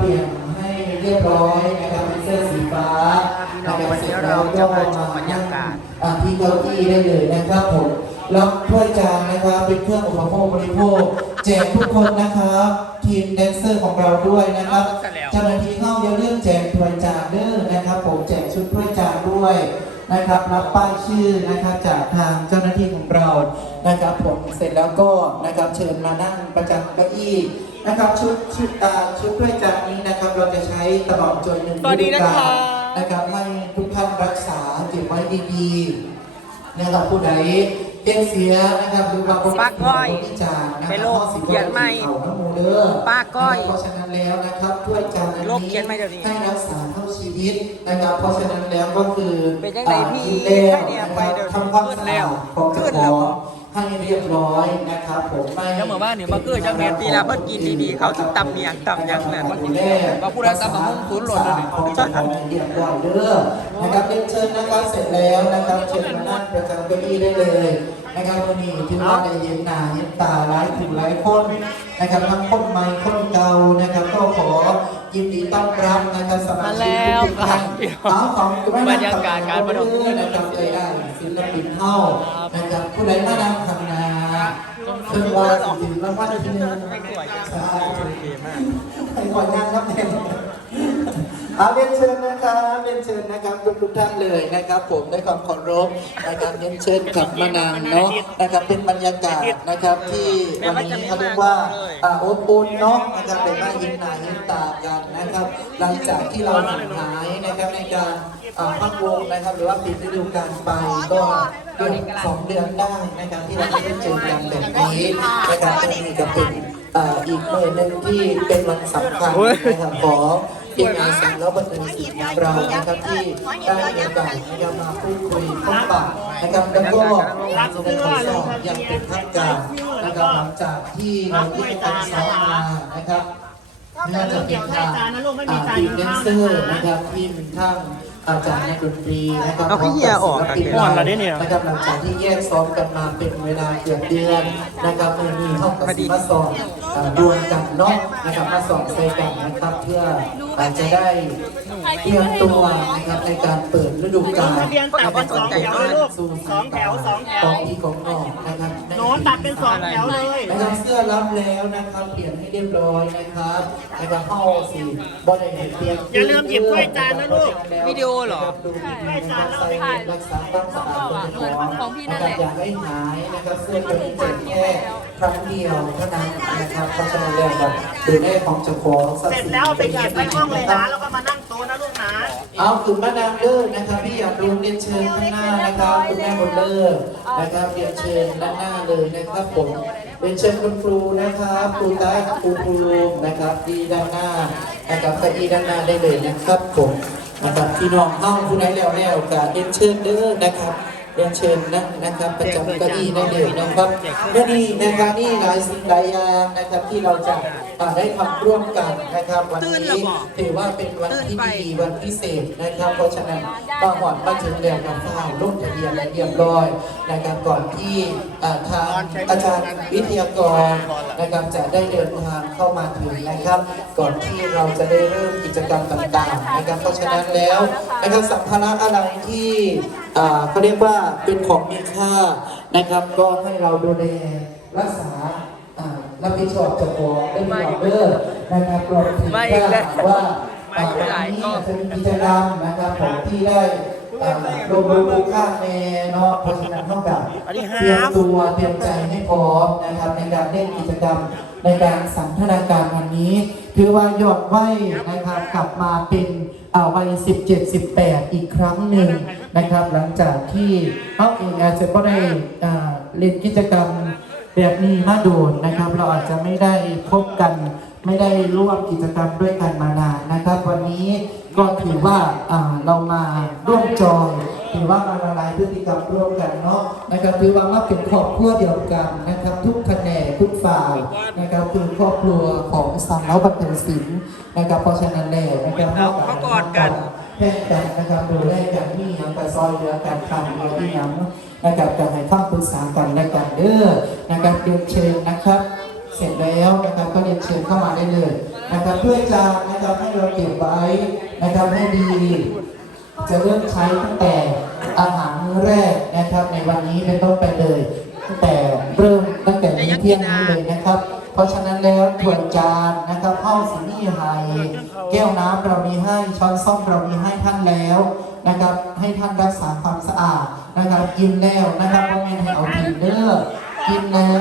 เปลี่ยนให้เรียบร้อยนะครับเป็นเสื้อสีฟ้านะครับเสร็จแล้วก็มานั่งอ่าที่เก้าอี้ได้เลยนะครับผมแล้วถ้วยจานนะครับเป็นเครื่องอุปโภคบริโภคแจกทุกคนนะครับทีมแดนเซอร์ของเราด้วยนะครับเจ้าหน้าที่เข้าอย่าลืมแจกถ้วยจานเด้อนะครับ ผมแจกชุดถ้วยจานด้วยนะครับรับป้ายชื่อนะครับจากทางเจ้าหน้าที่ของเรานะครับผมเสร็จแล้วก็นะครับเชิญมานั่งประจำเก้าอี้ นะครับชุดชุดอ่าชุดถ้วยจานนี้นะครับเราจะใช้ตลอดจนหนึ่งสวัสดีนะคะฤดูกาลนะครับให้ทุกท่านรักษาเก็บไว้ดีๆนะครับผู้ใดเจ็บเสียนะครับหรือว่าป้าก้อยที่จานนะคไปรับโรคเขียนไม่เอาน้ำมูเด้อป้าก้อยเพราะฉะนั้นแล้วนะครับถ้วยจานอันโรคนี้เขียนไม่เดี๋ยวนี้ให้รักษาเท่าชีวิตนะครับเพราะฉะนั้นแล้วก็คือเป็นจังไงพี่กินแล้วให้เนี่ยไปเดี๋ยวทำความขึ้นสะแล้อาวดของขึ้เจ้านขแล้อวง ให้เรียบร้อยนะครับผมไม่เจ้าเหมือนว่าเนี่ยมาเกิดเจ้าเมียปีละเพิ่นกินดีๆเขาถึงตำเมียงตำยังแหละมากินว่าผู้ใดตำบักหุ่งศูนย์หล่นเลยนี่ของเจ้าของเรียบร้อยเด้อนะครับเรียนเชิญนะครับเสร็จแล้วนะครับเชิญมานั่งประจำเก้าอี้ได้เลยนะครับวันนี้ถือว่าได้เห็นหน้าเห็นตาหลายผู้หลายคนนะครับทั้งคนใหม่คนเก่านะครับก็ขอ ยินดีต้อนรับนะครับสมาชิกทุกท่านเอาของคุณแม่บรรยากาศการประดมเพื่อนนะครับใจได้ศิลปินเท่านะครับผู้ใดมานั่งทำนาเพิ่งว่าสิถึงรางวัลที่หนึ่งใช่ให้ก่อนงานนับเอง เอาเรียนเชิญนะครับเรียนเชิญนะครับทุกทุกท่านเลยนะครับ ผมด้ความเคารพนะครับเรียนเชิญกับมานางเนาะนะครับเป็นบรรยากาศนะครับที่วันนี้เขาเรียกว่าอ่าอบอุ่นเนาะนะครับเป็นหน้ายิ้มหน้ายิ้มตากันนะครับ หลังจากที่เราห่างหายนะครับในการอ่าพักวงนะครับ หรือว่าปิดฤดูกาลไปก็เดือนสองเดือนได้นะครับที่เราไม่ได้เจอกันแบบนี้นะครับก็นี่ก็เป็นอีกหน่วยหนึ่งที่เป็นวันสำคัญนะครับของ ทีมงานสารแล้วบันเทิงศิลป์ของเรานะครับที่ได้มีโอกาสนะครับมาพูดคุยพบปะนะครับแล้วก็จะได้ทดสอบอย่างเป็นทางการนะครับหลังจากที่เราได้กันซ้อมมานะครับน่าจะเป็นทางอ่าทีมแดนเซอร์นะครับทีมทั้ง อาจารย์นักดนตรีนะครับเอาขี้เหี้ยออกศิลปินอ่อนละเนี่ยนะครับหลังจากที่แยกซ้อมกันมาเป็นเวลาเกือบเดือนนะครับมือนี้เข้ากับสิมาสอนอ่าดวลกันเนาะนะครับมาสอนใส่กันนะครับเพื่ออาจจะได้เตรียมตัวนะครับในการเปิดฤดูกาลทะเบียนตัดเป็นสองแถวเลยลูกสู่สองแถวสองแถว ของพี่ของน้องนะครับโน้ตตัดเป็นสองแถวเลย นะครับเสื้อรับแล้วนะครับเปลี่ยนให้เรียบร้อยนะครับนะครับเข้าสีบอลเห็นเปลี่ยนอย่าลืมหยิบถ้วยจานนะลูก วิดีโอเหรอดูดีนะครับใส่เงินรักษาความสะอาดของของพี่นั่นแหละอย่าให้หายนะครับเสื้อตัวนี้เจ็บแค่ครั้งเดียวเท่านั้นนะครับเพราะฉะนั้นแล้วแบบดูแลของเจ้าของทรัพเสร็ย์จสินแล้วไปเก็บไว้ห้องเลยนะแล้วก็มานั่งโต๊ะนะลูกนะเอาคุณมาดามเลิศนะครับพี่อยากดูเรียนเชิญข้างหน้านะครับคุณแม่บุญเลิศนะครับเรียนเชิญด้านหน้าเลยนะครับผมเรียนเชิญคุณครูนะครับครูตาครูครูนะครับที่ด้านหน้านะครับเก้าอี้ด้านหน้าได้เลยนะครับผม นะครับพี่น้องเข้าผู้ใดแล้วแล้วก็เรียนเชิญเด้อนะครับ เรียนเชิญนะนะครับประจำเก้าอี้ได้เลยนะครับและนี่นะครับนี่หลายสิ่งหลายอย่างนะครับที่เราจะอ่าได้ทำร่วมกันนะครับวันตื่นนี้แล้วบอกถือว่าเป็นวันที่ตื่นไปดีวันพิเศษนะครับ เพราะฉะนั้นมาหอดมาถึงแล้วกับทางลงทะเบียนและเรียบร้อยนะครับก่อนที่อ่าทางอาจารย์วิทยากรนะครับจะได้เดินทางเข้ามาถึงนะครับ ก่อนที่เราจะได้เริ่มกิจกรรมต่างๆนะครับเพราะฉะนั้นแล้วนะครับสัมภาระอะไรที่อ่าเขาเรียกว่าเป็นของมีค่านะครับ ก็ให้เราดูแลรักษารับผิดชอบจ้าของได้มีออเดอร์นะครับรวมถึงไม่าว่าไม่อ่าอีกหลายวันนี้จะมีกิจกรรมนะครับผมที่ได้ลงมือปลูกข้าวแม่เนาะเพราะฉะนั้นต้องกับเตรียมตัวเตรียมใจให้พร้อมนะครับในการเล่นกิจกรรม ในการสันทนาการวันนี้ถือว่ายอดไหวนะครับกลับมาเป็นวัย 17 18 อีกครั้งหนึ่งนะครับ หลังจากที่เขาเองอาจจะก็ได้เล่นกิจกรรมแบบนี้มาโดนนะครับ เราอาจจะไม่ได้พบกันไม่ได้ร่วมกิจกรรมด้วยกันมานานนะครับ วันนี้ก็ถือว่าอ่าเรามาร่วมจอย ถือว่ามาละลายพฤติกรรมร่วมกันเนาะนะครับถือว่ามาเป็นครอบครัวเดียวกันนะครับ ทุกแขนงทุกฝ่ายนะครับคือครอบครัวของสังเล้าบันเทิงศิลป์นะครับเพราะฉะนั้นแล้วนะครับเอาเขากอดกันแค่กันนะครับดูแลกันที่ยังไปซอยเหลือกันทำอะไรที่ยังนะครับจะให้ความปรึกษากันและกันเด้อนะครับเรียนเชิญนะครับเสร็จแล้วนะครับก็เรียนเชิญเข้ามาได้เลยนะครับเพื่อจะนะครับให้เราเก็บไว้นะครับให้ดี จะเริ่มใช้ตั้งแต่อาหารมื้อแรกนะครับ ในวันนี้เป็นต้นไปเลยตั้งแต่เริ่มตั้งแต่มื้อเที่ยงนี้เลยนะครับ เพราะฉะนั้นแล้วถ้วยจานนะครับข้าวสีนี่ไฮแก้วน้ำเรามีให้ช้อนส้อมเรามีให้ท่านแล้วนะครับ ให้ท่านรักษาความสะอาดนะครับ กินแล้วนะครับว่าไม่ให้เอาทิ้งเด้อกินแล้ว